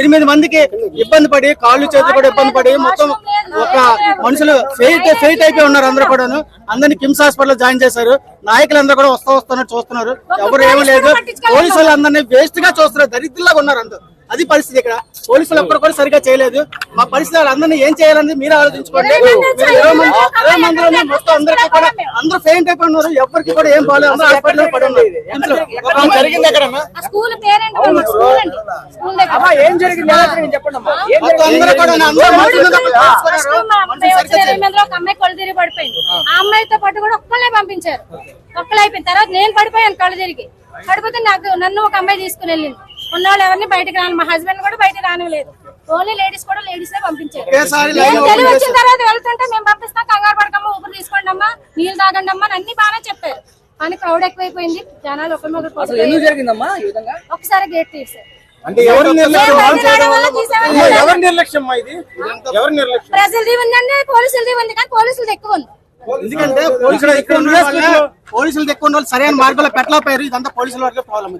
ఎనిమిది మందికి ఇబ్బంది పడి కాళ్ళు చేతులు కూడా ఇబ్బంది పడి మొత్తం ఒక మనుషులు ఫెయిట్ అయిపోయి ఉన్నారు. అందరూ కూడా అందరినీ కిమ్స్ హాస్పిటల్ జాయిన్ చేశారు. నాయకులందరూ కూడా వస్తున్నారు చూస్తున్నారు. ఎవరు ఏమీ లేదు. పోలీసులు అందరినీ వేస్ట్ గా చూస్తున్నారు. దరిద్రంలాగా ఉన్నారు అందరూ. అది పరిస్థితి. ఇక్కడ పోలీసులు ఎప్పుడు కూడా సరిగా చేయలేదు. మా పరిస్థితి అందరినీ ఏం చేయాలని మీరు ఆలోచించుకోండి. 20 మందిలోనే మొత్తం అందరికీ కూడా అందరూ ఫెయింట్ అయిపోయి ఉన్నారు. ఎవరికి కూడా ఏం బాగాలేదు. అందరూ హాస్పిటల్ పడి ఉన్నారు. జరిగింది ఎక్కడ ఏం జరిగింది అందరూ కూడా అమ్మాయి కళ్ళు తిరిగి పడిపోయింది. ఆ అమ్మాయితో పాటు కూడా ఒక్కళ్ళే పంపించారు. ఒక్కళ్ళు అయిపోయిన తర్వాత నేను పడిపోయాను. కళ్ళు తిరిగి పడిపోతే నన్ను ఒక అమ్మాయి తీసుకుని వెళ్ళింది. ఉన్నవాళ్ళు ఎవరిని బయటకు రాను. మా హస్బెండ్ కూడా బయట రానివ్వలేదు. ఓన్లీ లేడీస్ కూడా లేడీస్ పంపించారు. తెలివి వచ్చిన తర్వాత వెళ్తుంటే మేము పంపిస్తాం, కంగారు పడకమ్మా, ఊపిరి తీసుకోండి అమ్మా, నీళ్ళు తాగండి అమ్మా అని అన్ని బాగానే చెప్పారు. కానీ క్రౌడ్ ఎక్కువైపోయింది. జనాలు ఒకరినొకరు ఒకసారి గేట్ తీసారు. ప్రజలది ఉందండి, పోలీసులది ఉంది. కానీ పోలీసులది ఎక్కువ ఉంది. ఎందుకంటే పోలీసులు ఎక్కువ ఉన్న వాళ్ళు సరైన మార్గంలో పెట్టలేకపోయారు. ఇదంతా పోలీసుల వరకే ప్రాబ్లం.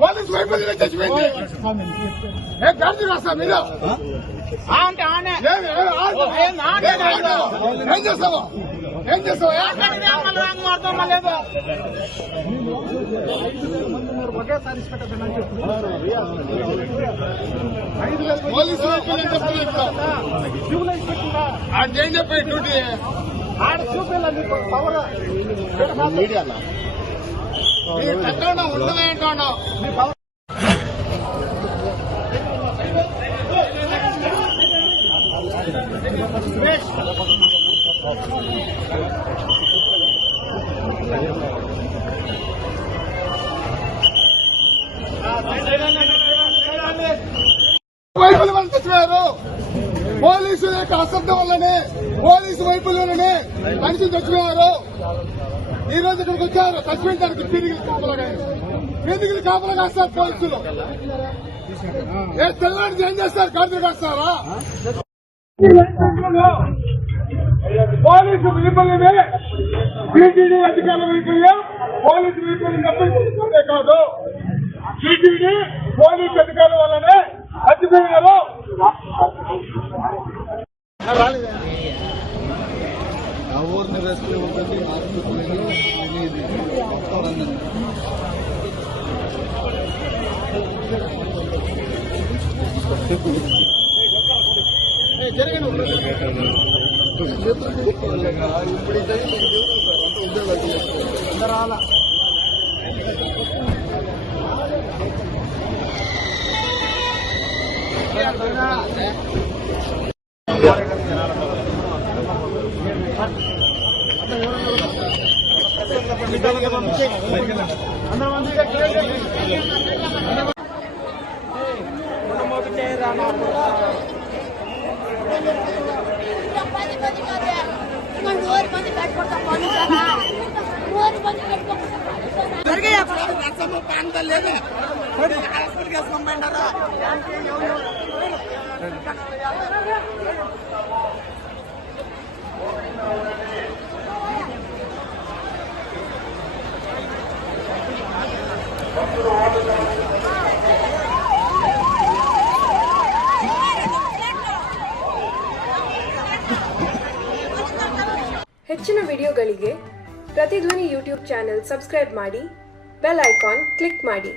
పోలీసు వైపు చచ్చిపోయింది. గడిచి రాస్తా మీరు ఏం చేస్తావు? ఏం చేస్తావు? పోలీసు వైపు ఏం చెప్పి డ్యూటీ మీడియా ఉండదేంటో వైపుల వల్ల చచ్చిపోయారు. పోలీసుల యొక్క అశ్రద్ధ వల్లనే, పోలీసు వైపులోనే మనుషులు చచ్చిపోయారు. ఈ రోజు ఇక్కడికి వచ్చారు చచ్చిపోయించడానికి. పీదిగిలి కాపలా కాస్తారు పోలీసులు. తెల్లాడి ఏం చేస్తారు? కార్తీక కాస్తారా? పోలీసు వైఫల్యమే, టీటీడీ అధికారుల వైఫల్యం. పోలీసు వైఫల్యం తప్పించుకుంటే కాదు, టీటీడీ పోలీసు అధికారుల వల్లనే చచ్చిపోయినారు. ఊరిని రెస్క్యూ ఉంటుంది. ಹೆಚ್ಚಿನ ವಿಡಿಯೋಗಳಿಗೆ ಪ್ರತಿಧ್ವನಿ ಯೂಟ್ಯೂಬ್ ಚಾನೆಲ್ ಸಬ್ಸ್ಕ್ರೈಬ್ ಮಾಡಿ, ಬೆಲ್ ಐಕಾನ್ ಕ್ಲಿಕ್ ಮಾಡಿ.